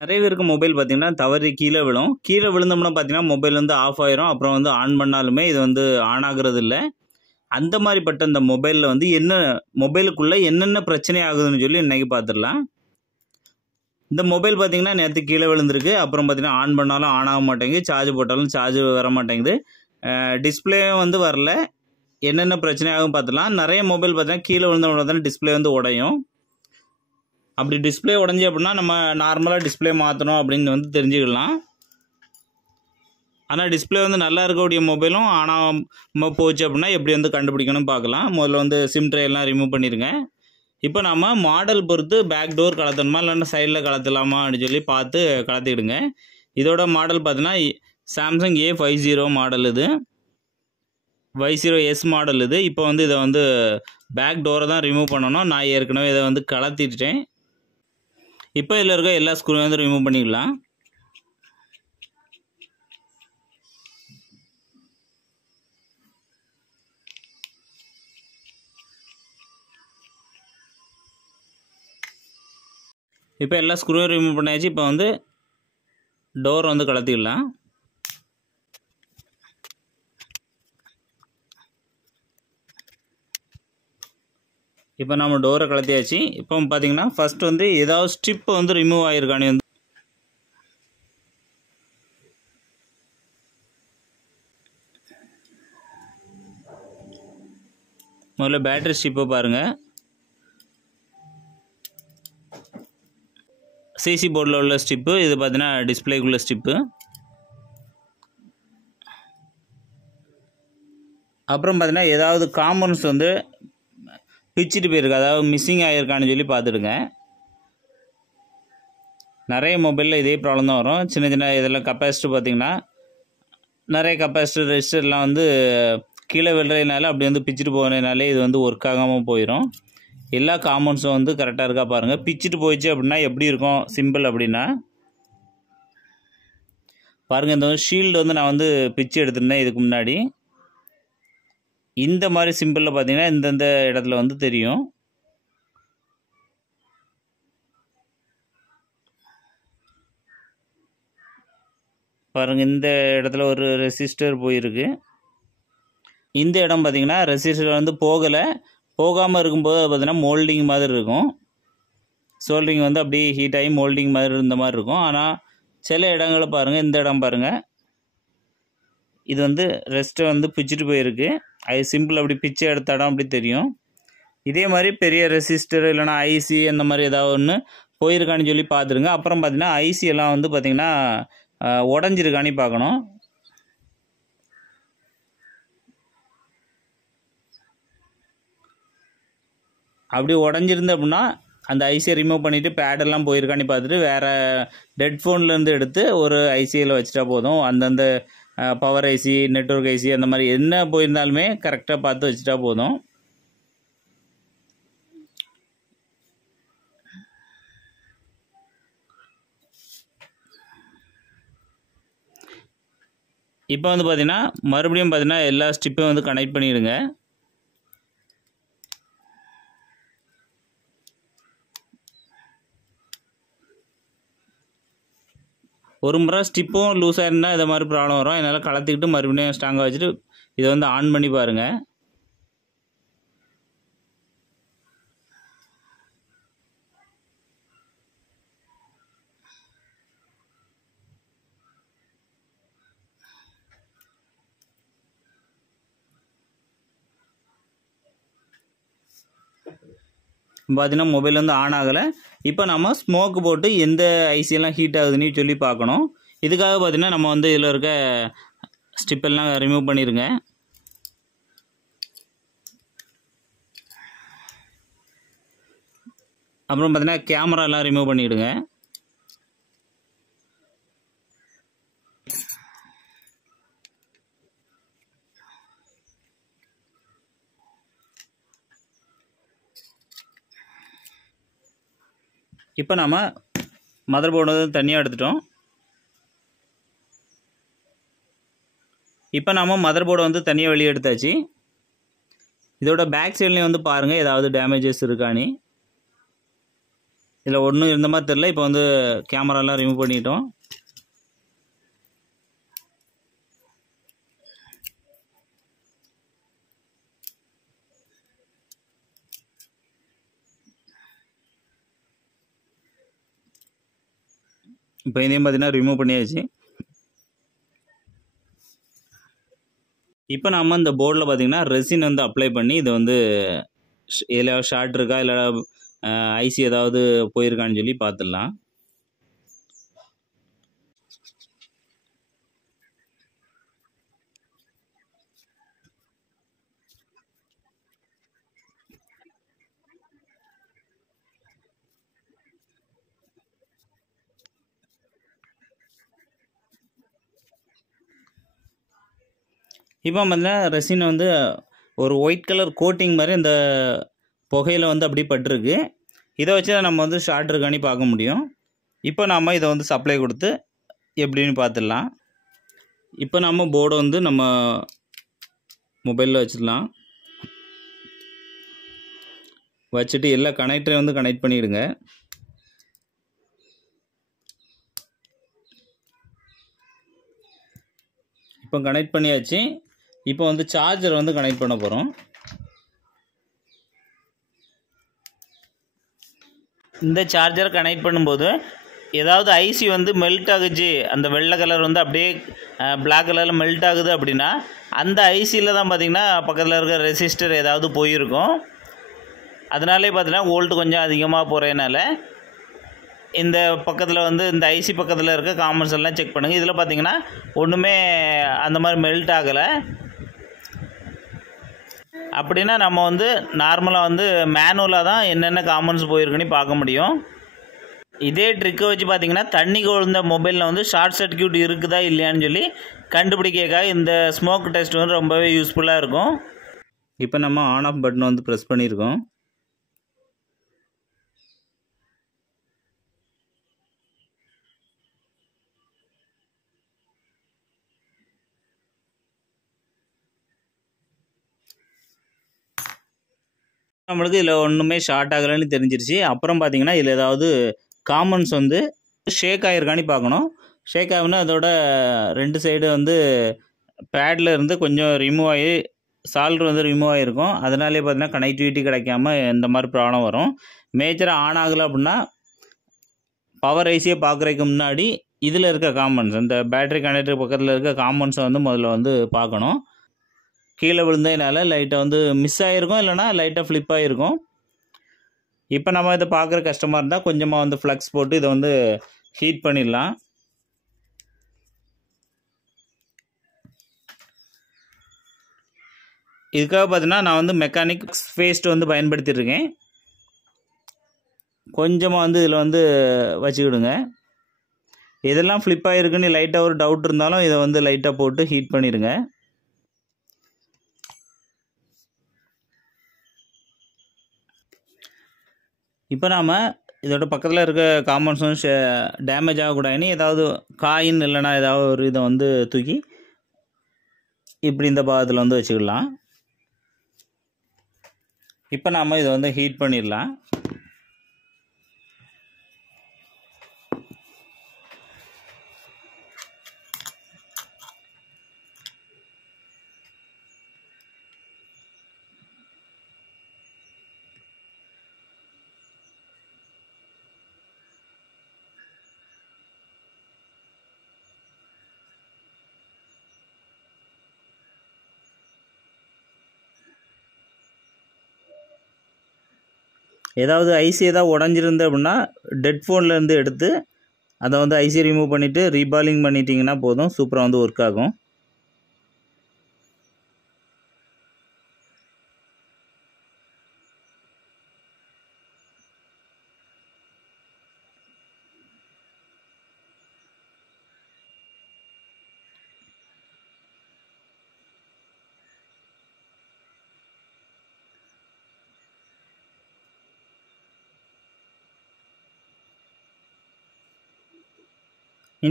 நிறைய பேருக்கு மொபைல் பார்த்தீங்கன்னா தவறி கீழே விழும். கீழே விழுந்தோம்னா பார்த்தீங்கன்னா மொபைல் வந்து ஆஃப் ஆயிரும். அப்புறம் வந்து ஆன் பண்ணாலுமே இது வந்து ஆன் ஆகுறது இல்ல. அந்த மாதிரிப்பட்ட இந்த மொபைலில் வந்து மொபைலுக்குள்ளே என்னென்ன பிரச்சனை ஆகுதுன்னு சொல்லி இன்னைக்கு பார்த்துடலாம். இந்த மொபைல் பார்த்தீங்கன்னா நேற்று கீழே விழுந்திருக்கு. அப்புறம் பார்த்தீங்கன்னா ஆன் பண்ணாலும் ஆன் ஆக மாட்டேங்குது. சார்ஜ் போட்டாலும் சார்ஜ் வர மாட்டேங்குது. டிஸ்பிளேயும் வந்து வரல. என்னென்ன பிரச்சனை ஆகும் பார்த்துலாம். நிறைய மொபைல் பார்த்தீங்கன்னா கீழே விழுந்தவங்க தான் டிஸ்பிளே வந்து உடையும். அப்படி டிஸ்பிளே உடஞ்சி அப்படின்னா நம்ம நார்மலாக டிஸ்பிளே மாற்றணும் அப்படின்னு வந்து தெரிஞ்சுக்கலாம். ஆனால் டிஸ்பிளே வந்து நல்லா இருக்கக்கூடிய மொபைலும் ஆனால் போச்சு அப்படின்னா எப்படி வந்து கண்டுபிடிக்கணும்னு பார்க்கலாம். முதல்ல வந்து சிம் ட்ரே எல்லாம் ரிமூவ் பண்ணிடுங்க. இப்போ நம்ம மாடல் பொறுத்து பேக் டோர் கலத்தணுமா இல்லைன்னா சைடில் கலத்தலாமா அப்படின்னு சொல்லி பார்த்து கலத்திடுங்க. இதோட மாடல் பார்த்தீங்கன்னா சாம்சங் A50 மாடல் இது, Y0S மாடல் இது. இப்போ வந்து இதை வந்து பேக் டோரை தான் ரிமூவ் பண்ணணும். நான் ஏற்கனவே இதை வந்து கலத்திட்டேன். இப்போ இதில் இருக்க எல்லா ஸ்க்ரூவையும் வந்து ரிமூவ் பண்ணிக்கலாம். இப்போ எல்லா ஸ்க்ரூவையும் ரிமூவ் பண்ணியாச்சு. இப்போ வந்து டோர் வந்து கலத்திடலாம். இப்போ நம்ம டோரை கலத்தியாச்சு. இப்போ பார்த்தீங்கன்னா ஃபஸ்ட் வந்து ஏதாவது ஸ்ட்ரிப் வந்து ரிமூவ் ஆகிருக்கானே வந்து முதல்ல பேட்டரி ஸ்ட்ரிப்பை பாருங்கள். சிசி போர்டில் உள்ள ஸ்ட்ரிப்பு, இது பார்த்தீங்கன்னா டிஸ்பிளேக்குள்ள ஸ்ட்ரிப்பு. அப்புறம் பார்த்தீங்கன்னா ஏதாவது காம்பனன்ட்ஸ் வந்து பிச்சுட்டு போயிருக்கு, அதாவது மிஸ்ஸிங் ஆகிருக்கான்னு சொல்லி பார்த்துடுங்க. நிறைய மொபைலில் இதே ப்ராப்ளம் தான் வரும். சின்ன சின்ன இதெல்லாம் கப்பாசிட்டர் பார்த்திங்கன்னா நிறைய கப்பாசிட்டர் ரெஜிஸ்டர்லாம் வந்து கீழே விழுறதுனால அப்படி வந்து பிச்சுட்டு போகிறதுனாலே இது வந்து ஒர்க் ஆகாமல் போயிடும். எல்லா காம்பனன்ட்ஸும் வந்து கரெக்டாக இருக்கா பாருங்கள். பிச்சுட்டு போயிடுச்சு அப்படின்னா எப்படி இருக்கும் சிம்பிள் அப்படின்னா பாருங்கள். இந்த ஷீல்டு வந்து நான் வந்து பிச்சு எடுத்துருந்தேன் இதுக்கு முன்னாடி. இந்த மாதிரி சிம்பிளில் பார்த்தீங்கன்னா இந்தந்த இடத்துல வந்து தெரியும். பாருங்கள், இந்த இடத்துல ஒரு ரெசிஸ்டர் போயிருக்கு. இந்த இடம் பார்த்திங்கன்னா ரெசிஸ்டர் வந்து போகாமல் இருக்கும்போது பார்த்திங்கன்னா மோல்டிங் மாதிரி இருக்கும். சோல்டரிங் வந்து அப்படியே ஹீட் ஆகி மோல்டிங் மாதிரி இருந்த மாதிரி இருக்கும். ஆனால் சில இடங்களை பாருங்கள், இந்த இடம் பாருங்கள், இது வந்து ரெஸ்ட்டை வந்து பிச்சுட்டு போயிருக்கு. அது சிம்பிள் அப்படி பிச்சு எடுத்த இடம் அப்படி தெரியும். இதே மாதிரி பெரிய ரெசிஸ்டர் இல்லைனா ஐசி அந்த மாதிரி ஏதாவது ஒன்று போயிருக்கான்னு சொல்லி பார்த்துருங்க. அப்புறம் பார்த்தீங்கன்னா ஐசி எல்லாம் வந்து பார்த்திங்கன்னா உடஞ்சிருக்கான்னு பார்க்கணும். அப்படி உடஞ்சிருந்து அப்படின்னா அந்த ஐசியை ரிமூவ் பண்ணிவிட்டு பேடெல்லாம் போயிருக்கான்னு பார்த்துட்டு வேறு டெட் ஃபோன்லேருந்து எடுத்து ஒரு ஐசியில் வச்சுட்டா போதும். அந்தந்த பவர் ஐசி, நெட்வொர்க் ஐசி அந்த மாதிரி என்ன போயிருந்தாலுமே கரெக்டாக பார்த்து வச்சுட்டா போதும். இப்போ வந்து பார்த்திங்கன்னா மறுபடியும் பார்த்திங்கன்னா எல்லா ஸ்ட்ரிப்பையும் வந்து கனெக்ட் பண்ணிடுங்க. ஒரு முறை ஸ்டிப்பும் லூஸாக இருந்தால் இதை மாதிரி ப்ராப்ளம் வரும். அதனால் கலத்திக்கிட்டு மறுபடியும் ஸ்ட்ராங்காக வச்சுட்டு இதை வந்து ஆன் பண்ணி பாருங்கள். பார்த்தீங்கன்னா மொபைல் வந்து ஆன் ஆகலை. இப்போ நம்ம ஸ்மோக்கு போட்டு எந்த ஐசியெல்லாம் ஹீட் ஆகுதுன்னு சொல்லி பார்க்கணும். இதுக்காக பார்த்தீங்கன்னா நம்ம வந்து இதில் இருக்க ஸ்ட்ரிப்பெல்லாம் ரிமூவ் பண்ணிடுங்க. அப்புறம் பார்த்தீங்கன்னா கேமராலாம் ரிமூவ் பண்ணிவிடுங்க. இப்போ நம்ம மதர் போர்டு வந்து தனியாக எடுத்துட்டோம். இப்போ நம்ம மதர் போர்டை வந்து தனியாக வெளியே எடுத்தாச்சு. இதோட பேக் சைட்லேயும் வந்து பாருங்கள் ஏதாவது டேமேஜஸ் இருக்கான்னு. இதில் ஒன்றும் இருந்த மாதிரி தெரில. இப்போ வந்து கேமராலாம் ரிமூவ் பண்ணிட்டோம். இப்போ இதையும் பார்த்தீங்கன்னா ரிமூவ் பண்ணியாச்சு. இப்போ நம்ம இந்த போர்டில் பார்த்தீங்கன்னா ரெசின் வந்து அப்ளை பண்ணி இதை வந்து இதில் ஷார்ட் இருக்கா இல்லை ஐசி ஏதாவது போயிருக்கான்னு சொல்லி பார்த்துடலாம். இப்போ பார்த்தீங்கன்னா ரெசின் வந்து ஒரு ஒயிட் கலர் கோட்டிங் மாதிரி இந்த புகையில் வந்து அப்படி பட்டிருக்கு. இதை வச்சு தான் நம்ம வந்து ஷார்ட் இருக்கானி பார்க்க முடியும். இப்போ நாம் இதை வந்து சப்ளை கொடுத்து எப்படின்னு பார்த்துடலாம். இப்போ நம்ம போர்டை வந்து நம்ம மொபைலில் வச்சிடலாம். வச்சுட்டு எல்லா கனெக்டரையும் வந்து கனெக்ட் பண்ணிவிடுங்க. இப்போ கனெக்ட் பண்ணியாச்சு. இப்போ வந்து சார்ஜர் வந்து கனெக்ட் பண்ண போகிறோம். இந்த சார்ஜர் கனெக்ட் பண்ணும்போது ஏதாவது ஐசி வந்து மெல்ட் ஆகுச்சு, அந்த வெள்ளை கலர் வந்து அப்படியே பிளாக் கலரில் மெல்ட் ஆகுது அப்படின்னா அந்த ஐசியில் தான் பார்த்திங்கன்னா பக்கத்தில் இருக்கிற ரெசிஸ்டர் ஏதாவது போயிருக்கும். அதனாலே பார்த்தீங்கன்னா வோல்ட் கொஞ்சம் அதிகமாக போகிறதுனால இந்த பக்கத்தில் வந்து இந்த ஐசி பக்கத்தில் இருக்க காமன்ஸ் எல்லாம் செக் பண்ணுங்கள். இதில் பார்த்தீங்கன்னா ஒன்றுமே அந்த மாதிரி மெல்ட் ஆகலை. அப்படின்னா நம்ம வந்து நார்மலாக வந்து மேனுவலாக தான் என்னென்ன காமன்ஸ் போயிருக்குன்னு பார்க்க முடியும். இதே ட்ரிக்கை வச்சு பார்த்திங்கன்னா தண்ணி கொழுந்த மொபைலில் வந்து ஷார்ட் சர்க்யூட் இருக்குதா இல்லையான்னு சொல்லி கண்டுபிடிக்கிறதுக்காக இந்த ஸ்மோக் டெஸ்ட் வந்து ரொம்பவே யூஸ்ஃபுல்லாக இருக்கும். இப்போ நம்ம ஆன் ஆஃப் பட்டன் வந்து ப்ரெஸ் பண்ணியிருக்கோம். நம்மளுக்கு இதில் ஒன்றுமே ஷார்ட் ஆகலைன்னு தெரிஞ்சிருச்சு. அப்புறம் பார்த்திங்கன்னா இதில் ஏதாவது காமன்ஸ் வந்து ஷேக் ஆகிருக்கான்னு பார்க்கணும். ஷேக் ஆகுனா அதோட 2 சைடு வந்து பேடில் இருந்து கொஞ்சம் ரிமூவ் ஆகி சால்ட்ரு வந்து ரிமூவ் ஆகிருக்கும். அதனாலே பார்த்திங்கன்னா கனெக்டிவிட்டி கிடைக்காம இந்த மாதிரி ப்ராப்ளம் வரும். மேஜராக ஆன் ஆகலை அப்படின்னா பவர் ஐசியை பார்க்குறதுக்கு முன்னாடி இதில் இருக்க காமன்ஸ், இந்த பேட்டரி கனெக்டர் பக்கத்தில் இருக்க காமன்ஸை வந்து முதல்ல வந்து பார்க்கணும். கீழே விழுந்ததுனால லைட்டாக வந்து மிஸ் ஆகிருக்கும், இல்லைனா லைட்டாக ஃப்ளிப் ஆகிருக்கும். இப்போ நம்ம இதை பார்க்குற கஷ்டமாக இருந்தால் கொஞ்சமாக வந்து ஃப்ளக்ஸ் போட்டு இதை வந்து ஹீட் பண்ணிடலாம். இதுக்காக பார்த்தீங்கன்னா நான் வந்து மெக்கானிக் பேஸ்ட் வந்து பயன்படுத்தியிருக்கேன். கொஞ்சமாக வந்து இதில் வந்து வச்சுக்கிடுங்க. இதெல்லாம் ஃப்ளிப் ஆகிருக்குன்னு லைட்டாக ஒரு டவுட் இருந்தாலும் இதை வந்து லைட்டாக போட்டு ஹீட் பண்ணிடுங்க. இப்போ நாம் இதோட பக்கத்தில் இருக்க காம்பவுண்ட்ஸும் டேமேஜ் ஆகக்கூடாதுன்னு ஏதாவது காயின் இல்லைனா ஏதாவது ஒரு இதை வந்து தூக்கி இப்படி இந்த பாகத்தில் வந்து வச்சுக்கலாம். இப்போ நாம் இதை வந்து ஹீட் பண்ணிடலாம். ஏதாவது ஐசி ஏதாவது உடஞ்சிருந்து அப்படின்னா டெட் ஃபோன்லேருந்து எடுத்து அதை வந்து ஐசி ரிமூவ் பண்ணிவிட்டு ரீபாலிங் பண்ணிட்டீங்கன்னா போதும், சூப்பராக வந்து ஒர்க் ஆகும்.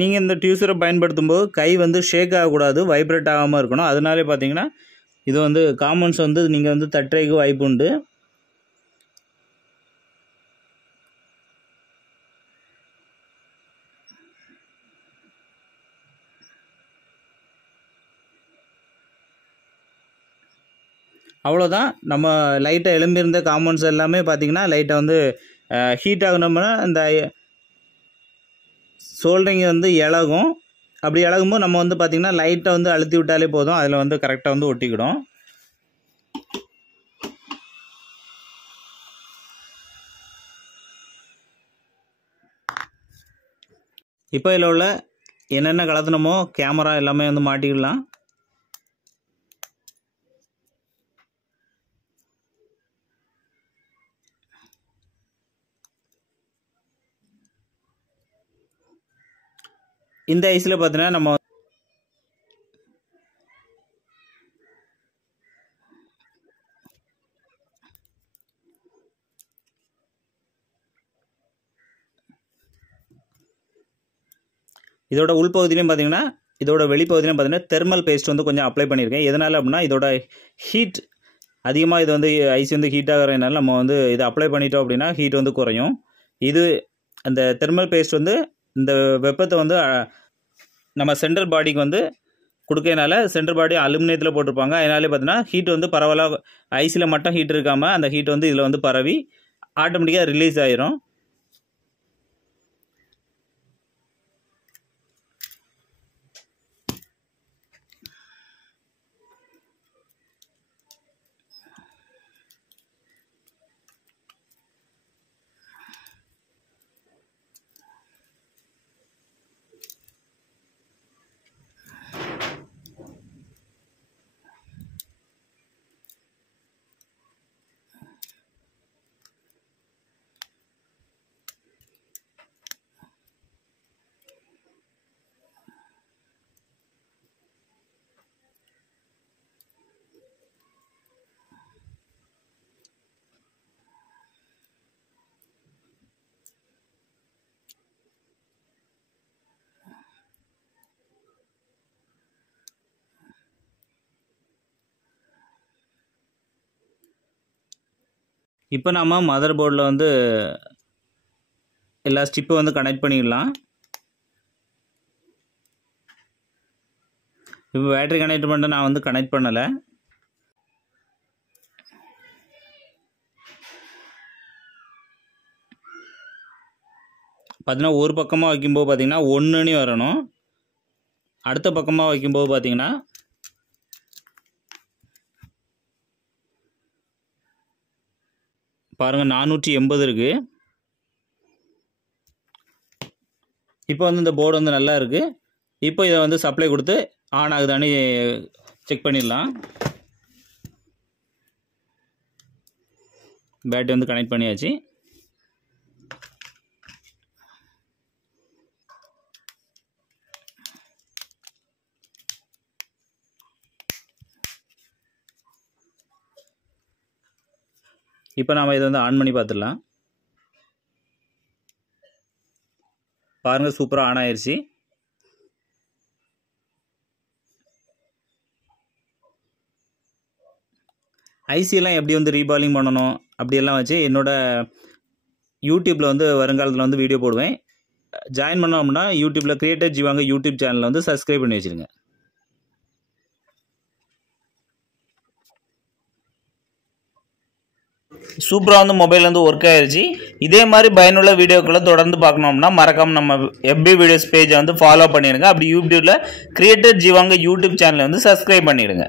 நீங்கள் இந்த டியூசரை பயன்படுத்தும் போது கை வந்து ஷேக் ஆகக்கூடாது, வைப்ரேட் ஆகாமல் இருக்கணும். அதனாலே பார்த்தீங்கன்னா இது வந்து காமன்ஸ் வந்து நீங்கள் வந்து தட்டுறதுக்கு வாய்ப்பு உண்டு. அவ்வளோதான். நம்ம லைட்டாக எழும்பியிருந்த காம்பவுண்ட்ஸ் எல்லாமே பார்த்திங்கன்னா லைட்டாக வந்து ஹீட் ஆகணும்னா இந்த சோல்டரிங் வந்து இலகும். அப்படி இலகும்போது நம்ம வந்து பார்த்திங்கன்னா லைட்டாக வந்து அழுத்தி விட்டாலே போதும், அதில் வந்து கரெக்டாக வந்து ஒட்டிக்கிடும். இப்போ இதில் உள்ள என்னென்ன கலத்தணுமோ கேமரா எல்லாமே வந்து மாட்டிக்கலாம். இந்த ஐஸில் பார்த்தீங்கன்னா நம்ம இதோட உள்பகுதியிலையும் பார்த்தீங்கன்னா இதோட வெளிப்பகுதியிலையும் பார்த்தீங்கன்னா தெர்மல் பேஸ்ட் வந்து கொஞ்சம் அப்ளை பண்ணியிருக்கேன். எதனால் அப்படின்னா இதோட ஹீட் அதிகமாக இது வந்து ஐஸ் வந்து ஹீட் ஆகிறதுனால நம்ம வந்து இதை அப்ளை பண்ணிட்டோம் அப்படின்னா ஹீட் வந்து குறையும். இது அந்த தெர்மல் பேஸ்ட் வந்து இந்த வெப்பத்தை வந்து நம்ம சென்ட்ரல் பாடிக்கு வந்து கொடுக்கறதுனால, சென்ட்ரல் பாடி அலுமினியத்தில் போட்டிருப்பாங்க, அதனாலே பார்த்தீங்கன்னா ஹீட் வந்து பரவலாக ஐஸில் மட்டும் ஹீட் இருக்காமல் அந்த ஹீட் வந்து இதில் வந்து பரவி ஆட்டோமேட்டிக்காக ரிலீஸ் ஆயிரும். இப்போ நம்ம மதர் போர்டில் வந்து எல்லா ஸ்டிப்பை வந்து கனெக்ட் பண்ணிடலாம். இப்போ பேட்டரி கனெக்ட் பண்ணிட்டு நான் வந்து கனெக்ட் பண்ணலை. பார்த்தீங்கன்னா ஒரு பக்கமாக வைக்கும்போது பார்த்தீங்கன்னா 1ன்னு வரணும். அடுத்த பக்கமாக வைக்கும்போது பார்த்தீங்கன்னா பாருங்கள் 480 இருக்குது. இப்போ வந்து இந்த போர்டு வந்து நல்லா இருக்குது. இப்போ இதை வந்து சப்ளை கொடுத்து ஆன் ஆகுதான்னு செக் பண்ணிடலாம். பேட்டரி வந்து கனெக்ட் பண்ணியாச்சு. இப்போ நாம் இதை வந்து ஆன் பண்ணி பார்த்துடலாம். பாருங்கள், சூப்பராக ஆன் ஆயிடுச்சு. ஐசியெல்லாம் எப்படி வந்து ரீபாலிங் பண்ணணும் அப்படியெல்லாம் வச்சு என்னோடய யூடியூப்பில் வந்து வருங்காலத்தில் வந்து வீடியோ போடுவேன். ஜாயின் பண்ணோம் அப்படின்னா யூடியூப்பில் கிரியேட்டர் ஜீவாங்க யூடியூப் சேனலில் வந்து சப்ஸ்கிரைப் பண்ணி வச்சுருங்க. சூப்பராக வந்து மொபைல் வந்து ஒர்க் ஆயிடுச்சு. இதே மாதிரி பயனுள்ள வீடியோக்களை தொடர்ந்து பார்க்கணும்னா மறக்காமல் நம்ம FB வீடியோஸ் பேஜை வந்து ஃபாலோ பண்ணிடுங்க. அப்படி யூடியூப்பில் கிரியேட்டர் ஜீவாங்க யூடியூப் சேனலை வந்து சப்ஸ்கிரைப் பண்ணிடுங்க.